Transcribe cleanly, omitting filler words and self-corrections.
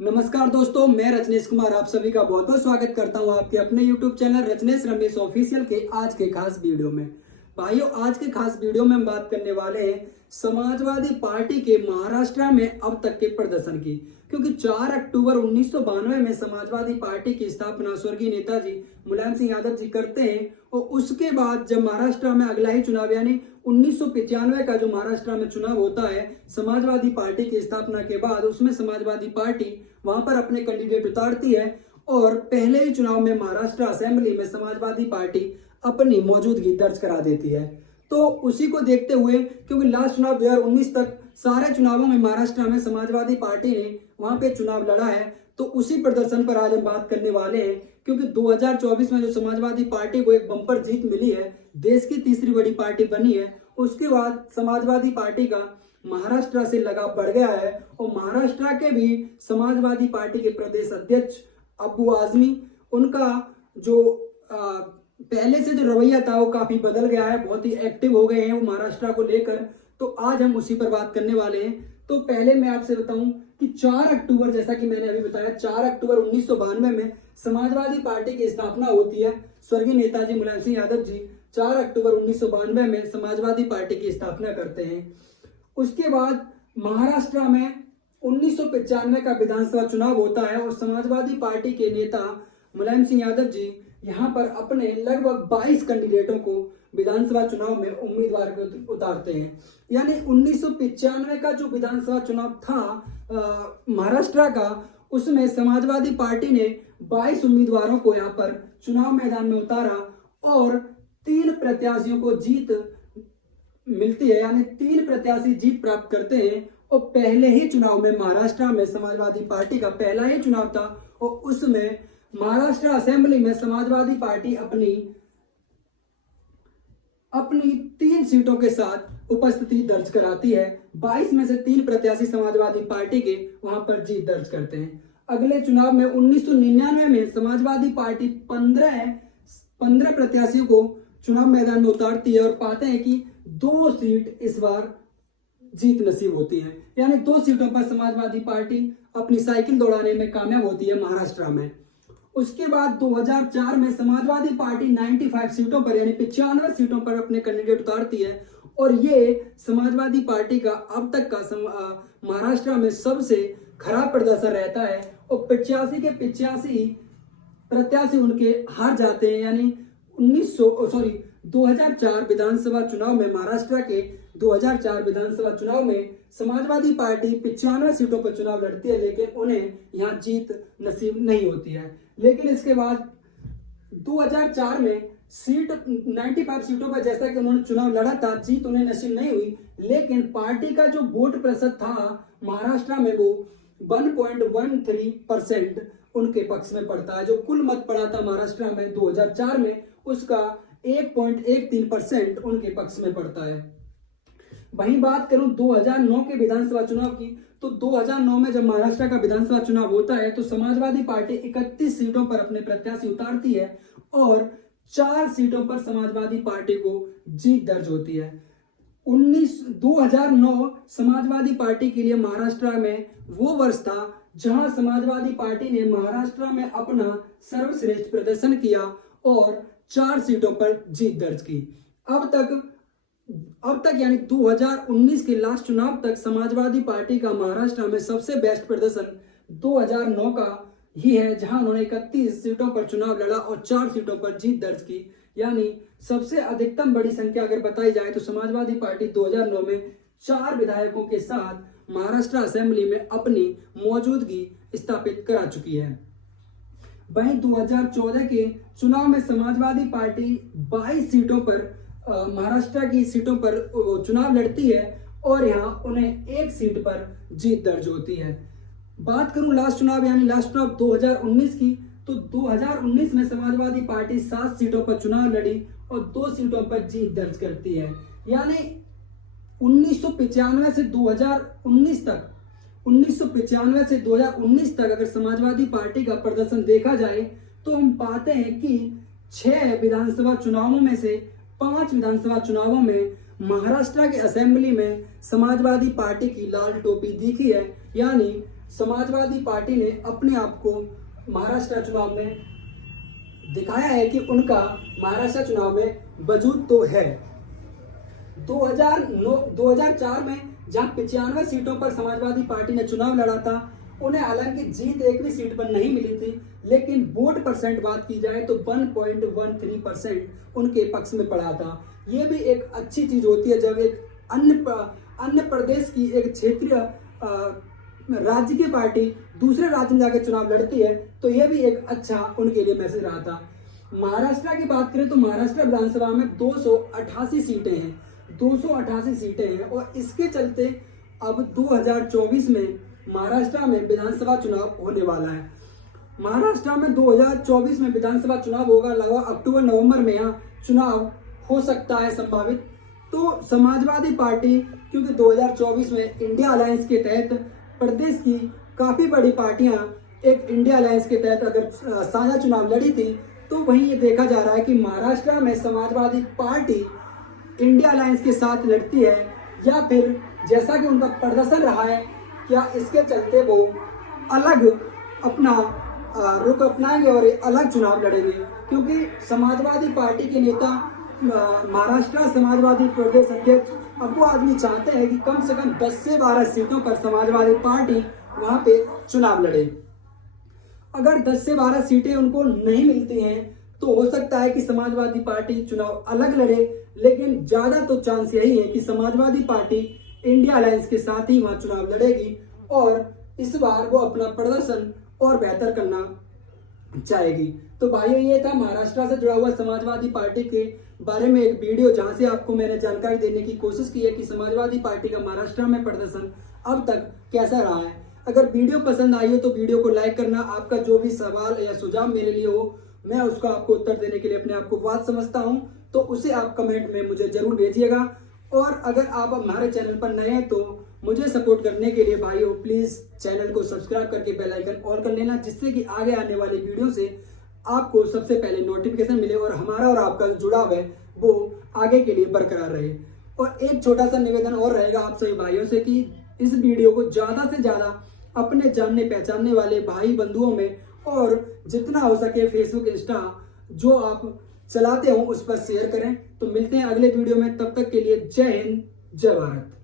नमस्कार दोस्तों, मैं रजनीश कुमार आप सभी का बहुत बहुत स्वागत करता हूं आपके अपने YouTube channel Rajnish Ramesh official के आज के खास वीडियो में। भाइयों, आज के खास वीडियो में हम बात करने वाले हैं समाजवादी पार्टी के महाराष्ट्र में अब तक के प्रदर्शन की, क्योंकि 4 अक्टूबर 1992 में समाजवादी पार्टी की स्थापना स्वर्गीय नेताजी मुलायम सिंह यादव जी करते हैं और उसके बाद जब महाराष्ट्र में अगला ही चुनाव यानी 1995 का जो महाराष्ट्र में चुनाव होता है समाजवादी पार्टी की स्थापना के बाद, उसमें समाजवादी पार्टी वहां पर अपने कैंडिडेट उतारती है और पहले ही चुनाव में महाराष्ट्र असेंबली में समाजवादी पार्टी अपनी मौजूदगी दर्ज करा देती है। तो उसी को देखते हुए, क्योंकि लास्ट चुनाव 2019 तक सारे चुनावों में महाराष्ट्र में समाजवादी पार्टी ने वहां पे चुनाव लड़ा है, तो उसी प्रदर्शन पर आज हम बात करने वाले हैं। क्योंकि 2024 में जो समाजवादी पार्टी को एक बम्पर जीत मिली है, देश की तीसरी बड़ी पार्टी बनी है, उसके बाद समाजवादी पार्टी का महाराष्ट्र से लगाव बढ़ गया है और महाराष्ट्र के भी समाजवादी पार्टी के प्रदेश अध्यक्ष अब्बू आजमी, उनका जो पहले से जो रवैया था वो काफी बदल गया है, बहुत ही एक्टिव हो गए हैं वो महाराष्ट्र को लेकर। तो आज हम उसी पर बात करने वाले हैं। तो पहले मैं आपसे बताऊं कि 4 अक्टूबर, जैसा कि मैंने अभी बताया, 4 अक्टूबर 1992 में समाजवादी पार्टी की स्थापना होती है। स्वर्गीय नेताजी मुलायम सिंह यादव जी 4 अक्टूबर 1992 में समाजवादी पार्टी की स्थापना करते हैं। उसके बाद महाराष्ट्र में 1995 का विधानसभा चुनाव होता है और समाजवादी पार्टी के नेता मुलायम सिंह यादव जी यहाँ पर अपने लगभग 22 कैंडिडेटों को विधानसभा चुनाव में उम्मीदवार को उतारते हैं। यानी 1995 का जो विधानसभा चुनाव था महाराष्ट्र का, उसमें समाजवादी पार्टी ने 22 उम्मीदवारों को यहाँ पर चुनाव मैदान में उतारा और 3 प्रत्याशियों को जीत मिलती है, यानी 3 प्रत्याशी जीत प्राप्त करते हैं। और पहले ही चुनाव में महाराष्ट्र में समाजवादी पार्टी का पहला ही चुनाव था और उसमें महाराष्ट्र असेंबली में समाजवादी पार्टी अपनी 3 सीटों के साथ उपस्थिति दर्ज कराती है। 22 में से 3 प्रत्याशी समाजवादी पार्टी के वहां पर जीत दर्ज करते हैं। अगले चुनाव में 1999 में समाजवादी पार्टी 15 प्रत्याशियों को चुनाव मैदान में उतारती है और पाते हैं कि 2 सीट इस बार जीत नसीब होती है, यानी 2 सीटों पर समाजवादी पार्टी अपनी साइकिल दौड़ाने में कामयाब होती है महाराष्ट्र में। उसके बाद 2004 में समाजवादी पार्टी 95 सीटों पर यानी 95 सीटों पर अपने कैंडिडेट उतारती है और ये समाजवादी पार्टी का अब तक का महाराष्ट्र में सबसे खराब प्रदर्शन रहता है और 85 के 85 प्रत्याशी उनके हार जाते हैं। यानी 2004 विधानसभा चुनाव में, महाराष्ट्र के 2004 विधानसभा चुनाव में समाजवादी पार्टी 95 सीटों पर चुनाव लड़ती है, लेकिन उन्हें यहाँ जीत नसीब नहीं होती है। लेकिन इसके बाद 2004 में 95 सीटों पर जैसा कि उन्होंने चुनाव लड़ा था, जीत उन्हें नसीब नहीं हुई, लेकिन पार्टी का जो वोट प्रतिशत था महाराष्ट्र में वो 1.13% उनके पक्ष में पड़ता है। जो कुल मत पड़ा था महाराष्ट्र में 2004 में, उसका 1.13% उनके पक्ष में पड़ता है। वहीं बात करूं 2009 के विधानसभा चुनाव की, तो 2009 में जब महाराष्ट्र का विधानसभा चुनाव होता है तो समाजवादी पार्टी 31 सीटों पर अपने प्रत्याशी उतारती है और 4 सीटों पर समाजवादी पार्टी को जीत दर्ज होती है। 2009 समाजवादी पार्टी के लिए महाराष्ट्र में वो वर्ष था जहां समाजवादी पार्टी ने महाराष्ट्र में अपना सर्वश्रेष्ठ प्रदर्शन किया और 4 सीटों पर जीत दर्ज की। अब तक यानी 2019 के लास्ट चुनाव तक समाजवादी पार्टी का महाराष्ट्र में सबसे बेस्ट प्रदर्शन 2009 का ही है, जहां उन्होंने 31 सीटों पर चुनाव लड़ा और 4 सीटों पर जीत दर्ज की। यानी सबसे अधिकतम बड़ी संख्या अगर बताई जाए तो समाजवादी पार्टी 2009 में 4 विधायकों के साथ महाराष्ट्र असेंबली में अपनी मौजूदगी स्थापित करा चुकी है। वहीं 2014 के चुनाव में समाजवादी पार्टी 22 सीटों पर महाराष्ट्र की सीटों पर चुनाव लड़ती है और यहाँ उन्हें 1 सीट पर जीत दर्ज होती है। बात करूं लास्ट चुनाव यानी लास्ट चुनाव 2019 की, तो 2019 में समाजवादी पार्टी 7 सीटों पर चुनाव लड़ी और 2 सीटों पर जीत दर्ज करती है। यानी 1995 से 2019 तक 1995 से 2019 तक अगर समाजवादी पार्टी का प्रदर्शन देखा जाए तो हम पाते हैं कि 6 विधानसभा चुनावों में से 5 विधानसभा चुनावों में महाराष्ट्र के असेंबली में समाजवादी पार्टी की लाल टोपी दिखी है। यानी समाजवादी पार्टी ने अपने आप को महाराष्ट्र चुनाव में दिखाया है कि उनका महाराष्ट्र चुनाव में वजूद तो है। 2004 में जहां 95 सीटों पर समाजवादी पार्टी ने चुनाव लड़ा था, उन्हें हालांकि जीत एक भी सीट पर नहीं मिली थी, लेकिन वोट परसेंट बात की जाए तो 1.13% उनके पक्ष में पड़ा था। ये भी एक अच्छी चीज होती है जब एक अन्य प्रदेश की एक क्षेत्रीय राज्य की पार्टी दूसरे राज्य में जाकर चुनाव लड़ती है, तो यह भी एक अच्छा उनके लिए मैसेज रहा था। महाराष्ट्र की बात करें तो महाराष्ट्र विधानसभा में 288 सीटें हैं, 288 सीटें हैं और इसके चलते अब 2024 में महाराष्ट्र में विधानसभा चुनाव होने वाला है। महाराष्ट्र में 2024 में विधानसभा चुनाव होगा, लगभग अक्टूबर नवंबर में यहाँ चुनाव हो सकता है संभावित। तो समाजवादी पार्टी क्योंकि 2024 में इंडिया अलायंस के तहत प्रदेश की काफी बड़ी पार्टियां एक इंडिया अलायंस के तहत अगर साझा चुनाव लड़ी थी, तो वहीं ये देखा जा रहा है कि महाराष्ट्र में समाजवादी पार्टी इंडिया अलायंस के साथ लड़ती है या फिर जैसा कि उनका प्रदर्शन रहा है, क्या इसके चलते वो अलग अपना रुख अपनाएंगे और अलग चुनाव लड़ेंगे। क्योंकि समाजवादी पार्टी के नेता महाराष्ट्र समाजवादी प्रदेश अध्यक्ष अब्बू आदमी चाहते हैं कि कम से कम 10 से 12 सीटों पर समाजवादी पार्टी वहां पे चुनाव लड़े। अगर 10 से 12 सीटें उनको नहीं मिलती हैं तो हो सकता है कि समाजवादी पार्टी चुनाव अलग लड़े, लेकिन ज्यादा तो चांस यही है कि समाजवादी पार्टी इंडिया अलायंस के साथ ही वहां चुनाव लड़ेगी और इस बार वो अपना प्रदर्शन और बेहतर करना चाहेगी। तो भाइयों, ये था महाराष्ट्र से जुड़ा हुआ समाजवादी पार्टी के बारे में एक वीडियो, जहां से आपको मैंने जानकारी देने की कोशिश की है कि समाजवादी पार्टी का महाराष्ट्र में प्रदर्शन अब तक कैसा रहा है। अगर वीडियो पसंद आई हो तो वीडियो को लाइक करना। आपका जो भी सवाल या सुझाव मेरे लिए हो, मैं उसका आपको उत्तर देने के लिए अपने आप को वाद समझता हूं, तो उसे आप कमेंट में मुझे जरूर भेजिएगा। और अगर आप हमारे चैनल पर नए हैं तो मुझे सपोर्ट करने के लिए भाइयों प्लीज चैनल को सब्सक्राइब करके बेल आइकन ऑल कर लेना, जिससे कि आगे आने वाली वीडियो से आपको सबसे पहले नोटिफिकेशन मिले और हमारा और आपका जुड़ाव है वो आगे के लिए बरकरार रहे। और एक छोटा सा निवेदन और रहेगा आप सभी भाइयों से कि इस वीडियो को ज्यादा से ज्यादा अपने जानने पहचानने वाले भाई बंधुओं में और जितना हो सके फेसबुक, इंस्टा जो आप चलाते हो उस पर शेयर करें। तो मिलते हैं अगले वीडियो में, तब तक के लिए जय हिंद, जय भारत।